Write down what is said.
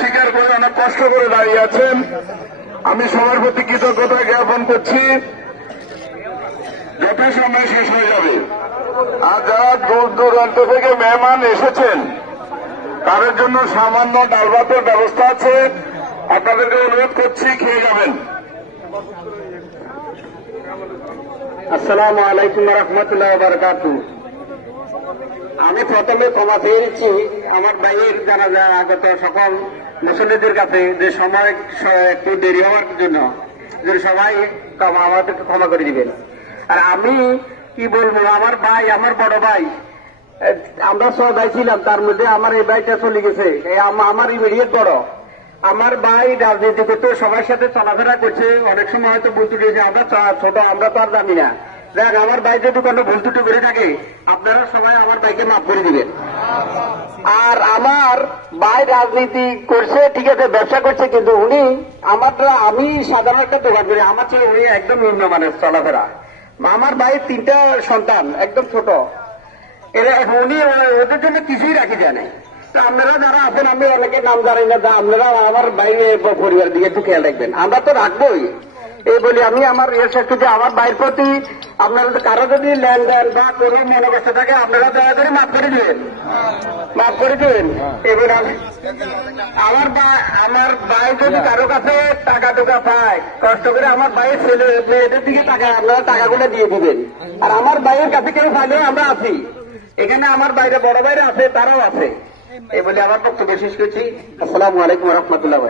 স্বীকার করে অনেক কষ্ট করে দাঁড়িয়ে আছেন। আমি সবার প্রতি কৃতজ্ঞতা জ্ঞাপন করছি। যথেষ্ট সময় শেষ হয়ে যাবে। আর যারা দূর দূরান্ত থেকে মেহমান এসেছেন তাদের জন্য সামান্য ডাল ভাতের ব্যবস্থা আছে, আপনাদেরকে অনুরোধ করছি খেয়ে যাবেন। আসসালামু আলাইকুম রহমতুল্লাহ বারাকাতু। আমি প্রথমে ক্ষমা চেয়ে নিচ্ছি আমার ভাইয়ের জানাজা আগত সকল মুসল্লিদের কাছে যে সময় একটু দেরি হওয়ার জন্য, যে সবাই আমাদেরকে ক্ষমা করে দিবেন। আর আমি কি বলবো, আমার ভাই, আমার বড় ভাই, আমরা 6 ভাই ছিলাম, তার মধ্যে আমার এই ভাইটা চলে গেছে। আমার ইমিডিয়েট বড় আমার ভাই রাজনীতি করতে সবার সাথে চলাফেরা করছে, অনেক সময় হয়তো ভুল ত্রুটি হয়েছে, আমরা ছোট, আমরা তো আর জানি না। দেখ, আমার ভাই যদি কোনো ভুল ত্রুটি করে থাকে আপনারা সবাই আমার ভাইকে মাফ করে দিবেন। আর আমার ভাই রাজনীতি করছে, ঠিক আছে, ব্যবসা করছে, কিন্তু উনি আমি সাধারণ একটা দোকান করি, আমার ছেলে উনি একদম নিম্নমানের চলাফেরা। আমার ভাইয়ের 3টা সন্তান, একদম ছোট, উনি ওদের জন্য কিছুই রাখি যায় না। তো আপনারা যারা আছেন, আমি অনেকের নাম জানি না, আপনারা আমার বাইরে পরিবার দিকে একটু খেয়াল রাখবেন। আমরা তো রাখবোই, এই বলি আমি আমার শক্তিতে আমার ভাইয়ের প্রতি আপনারা কারো যদি লেনদেন বা কোনো মনে কষ্ট থাকে আপনারা দয়া করে মাফ করে দিবেন, মাফ করে দিবেন। এবার আমার ভাই যদি কারো কাছে টাকা টুকা পায়, কষ্ট করে আমার ভাইয়ের ছেলে মেয়েদের দিকে টাকা, আপনারা টাকাগুলো দিয়ে দিবেন। আর আমার ভাইয়ের কাছে কেউ পাইলেও আমরা আছি, এখানে আমার বাইরে বড় বাইরে আছে, তারাও আছে। এই বলে আমার বক্তব্য শেষ করছি। আসসালামু আলাইকুম রহমতুল্লাহ।